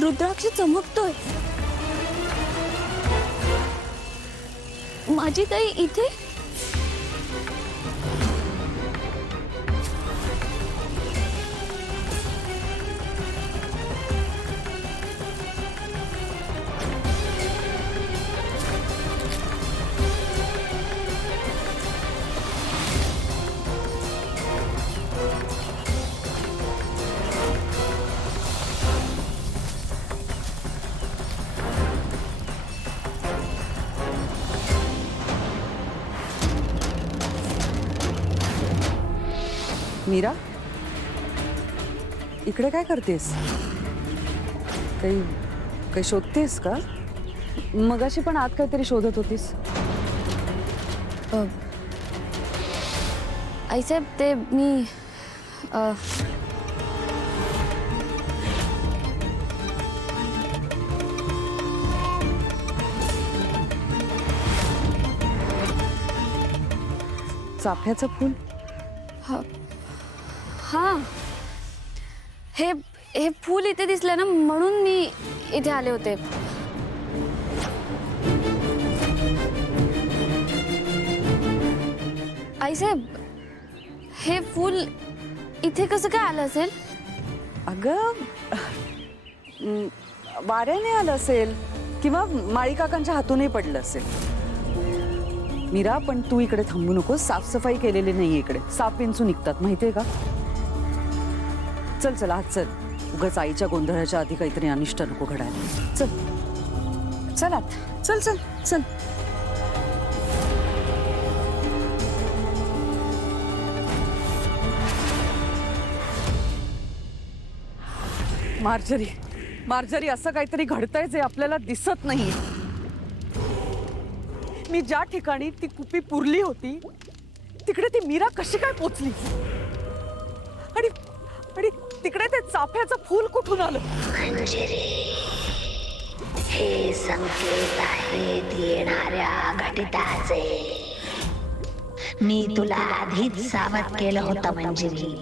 रुद्राक्ष चमकतोय. माझी ताई इथे. मीरा, इकडे काय करतेस? काही शोधतेस का? मगाशी पण आत काहीतरी शोधत होतीस. आईसाहेब ते मी चाफ्याचं फूल. हा हे फूल इथे दिसलं ना, म्हणून मी इथे आले होते. आईसाहेब हे फूल इथे कसं काय आलं असेल? अगं, वाऱ्याने आलं असेल किंवा माळी काकांच्या हातूनही पडलं असेल. मीरा, पण तू इकडे थांबू नको. साफसफाई केलेली नाही इकडे. साप विंचू निघतात माहितीये का? चल चल आत चल. उगाच आईच्या गोंधळाच्या आधी काहीतरी अनिष्ट नको घडायला. चल चल आत. चल चल चल. मार्जरी, मार्जरी, असं काहीतरी घडतंय जे आपल्याला दिसत नाहीये. मी ज्या ठिकाणी ती कुपी पुरली होती तिकडे ती मीरा कशी काय पोचली? आणि आणि तिकडे ते चाफ्याचं फूल कुठून आलं? हे संकेत आहेत येणाऱ्या घटिताचे. मी तुला आधीच सावध केलं होतं मंजिरी.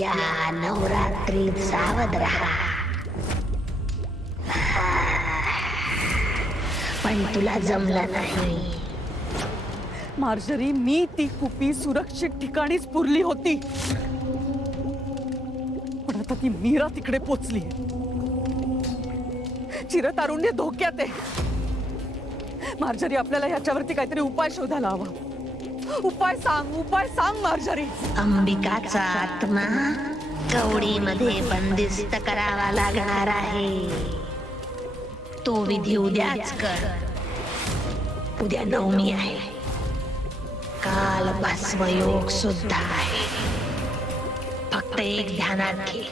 या नवरात्रीत सावध राहा. पण तुला जमलं नाही. मार्जरी, मी ती कुपी सुरक्षित ठिकाणीच पुरली होती, पण आता ती मीरा तिकडे पोचली. चिरतारुण्य धोक्यात आहे. मार्जरी, आपल्याला ह्याच्यावरती काहीतरी उपाय शोधायला हवा. उपाय सांग मार्जरी. अंबिकाचा आत्मा कवडीमध्ये बंदिस्त करावा लागणार आहे. तो विधी उद्याच कर. उद्या नवमी आहे. काल भस्मयोग सुद्धा आहे. फक्त एक ध्यानात घे,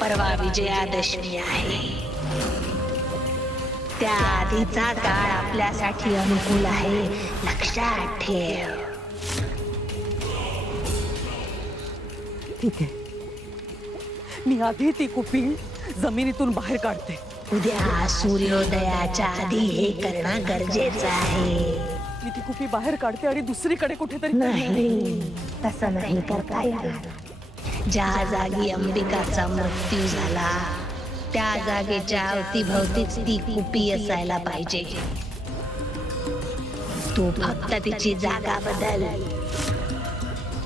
परवा विजयादशमी आहे. त्या आधीचा काळ आपल्यासाठी अनुकूल आहे, लक्षात ठेव. ठीक आहे, मी आधी ती कुपी जमिनीतून बाहेर काढते. उद्या सूर्योदयाच्या आधी हे करणं गरजेचं आहे. मी ती कुपी बाहेर काढते आणि दुसरीकडे कुठेतरी. नाही, तसं नाही करता येणार. ज्या जागी अंबिकाचा मृत्यू झाला त्या जागेच्या अवतीभवतीच ती कुपी असायला पाहिजे. तू फक्त तिची जागा बदल.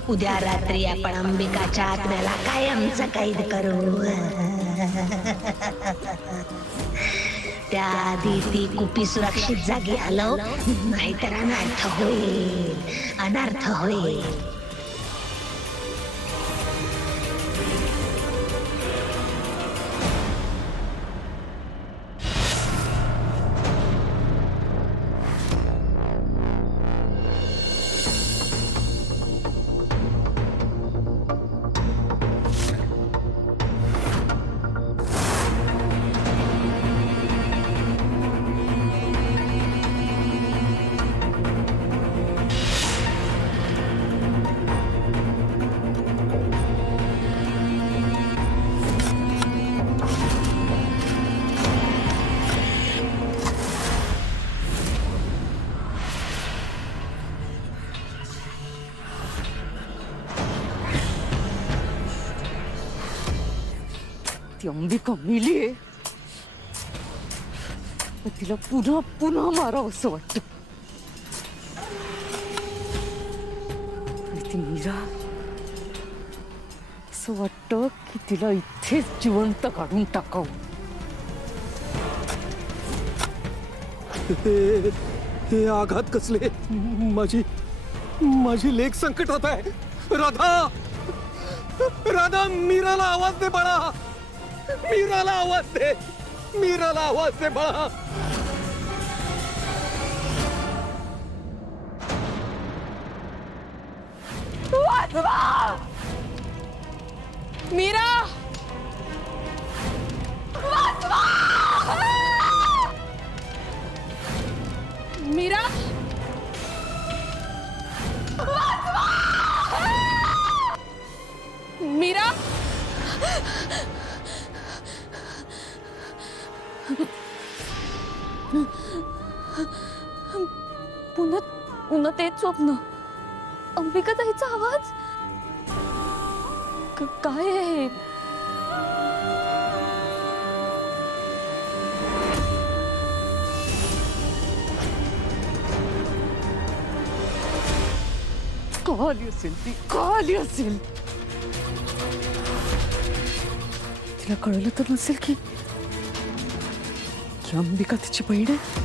उद्या रात्री आपण अंबिकाच्या आत्म्याला कायमचं कैद करू. त्याआधी ती कुपी सुरक्षित जागी हलव, नाहीतर अनर्थ होईल. अनर्थ होईल. ती अंबिका मेलीये, तिला पुन्हा पुन्हा मारावं असं वाटतं. ती मीरा, असं वाटतं की तिला इथेच जिवंत काढून टाकावं. हे आघात कसले? माझी लेक संकटात आहे. राधा, राधा, मीराला आवाज दे बाळा. मीराला आवाज दे. मीराला आवाज दे बाळा. मीरा, मीरा, मीरा, पुन्हा पुन्हा तेच स्वप्न. अंबिका ताईचा आवाज. काय आहे हे? का आली असेल ती? का आली असेल? तिला कळलं तर नसेल की अंबिका तिची बहीण आहे.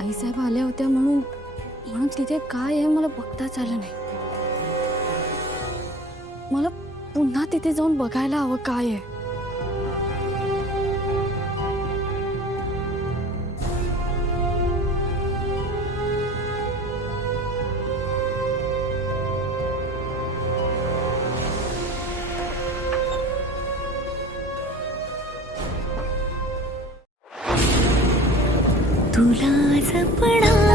आईसाहेब आल्या होत्या म्हणून तिथे काय आहे मला बघताच आलं नाही. मला पुन्हा तिथे जाऊन बघायला हवं काय आहे. तुला जपणार